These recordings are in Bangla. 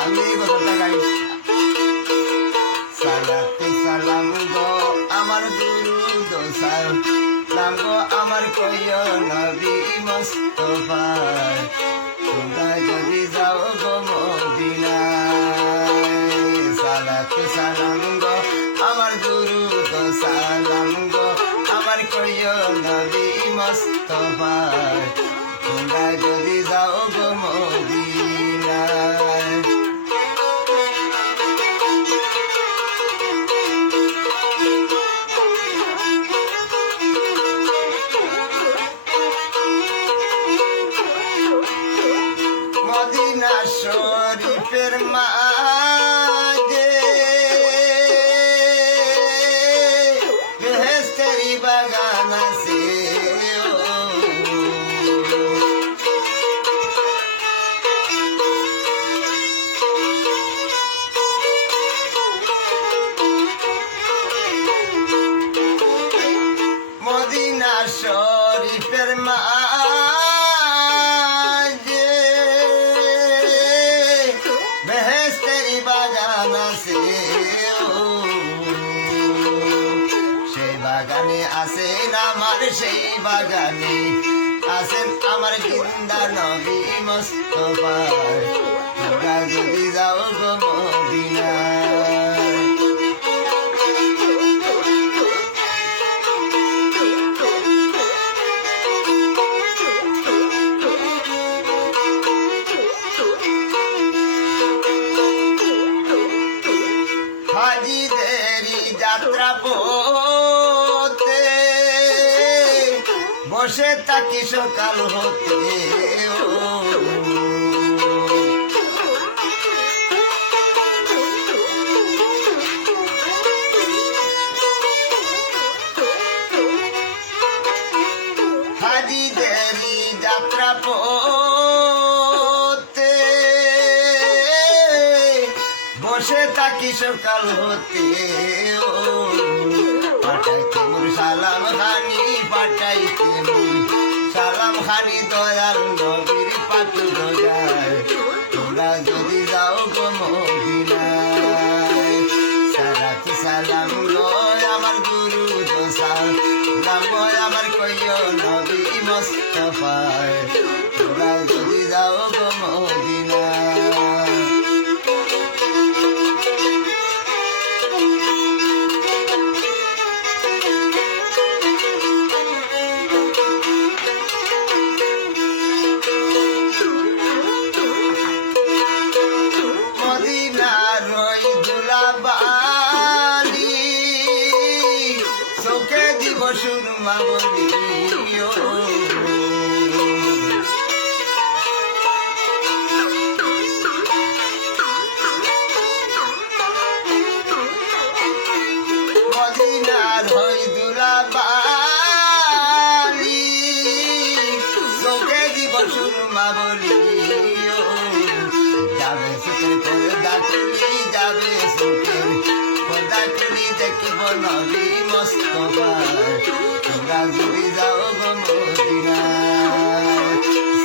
আমি কথাটা গাই সালাতে সালাম গো আমার দুরুদ সালাম গো আমার কইয় নবী মুস্তাফার তোমরা যদি যাও গো মদিনায় সালাতে সালাম গো আমার দুরুদ সালাম গো আমার কইয় নবী মুস্তাফার তোমরা যদি যাও গো মদিনায় মদিনা শরীফের মাঝে বেহেশতেরি বাগান আছে মদিনা শরীফের মাঝে বেহেশতেরি বাগান আছে সেই বাগানে আছেন আমার সেই বাগানে আছেন আমার জিন্দা নবী মুস্তাফা তোমরা যদি যাও গো মদিনায় হাজিদেরি যাত্রা পথে বসে থাকি সকাল হতে হাজিদেরি যাত্রা পথে বসে থাকি সকাল হতে পাঠাইতে মোর সালাম খানি পাঠাইতে মোর সালাম খানি দয়াল নবীর পাতু রোজায় তোমরা যদি যাও গো মদিনায় সালাতু সালাম লয় আমার গুরু সালাম লয় আমার কইয় নবী মুস্তাফায় তোমরা যদি যাও গো মদিনায় চোখে দিব সুরমা বলিও মদিনার হই দুলাবালি চোখে দিব সুরমা বলিও যাবে সুখের পর্দা তুলি যাবে সুখের পর্দা তুলি দেখিব নবী মুস্তাফা তোমরা যদি যাও গো মদিনায়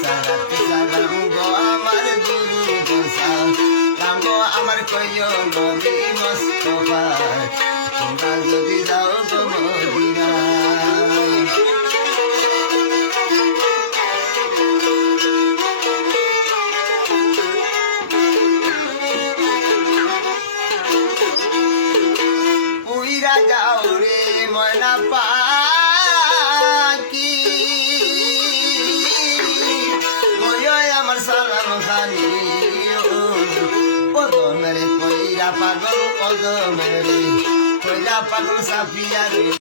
সালাতে সালাম গো আমার দুরুদ সালাম গো আমার কইয় নবী মুস্তাফা তোমরা যদি যাও গো মদিনায় উইরা যাও রে ময়না পাখি কইয় আমার সালাম খানি ওদমেরে কইরা পাগল ওদমেরে কইরা পাগল সাফিয়া রে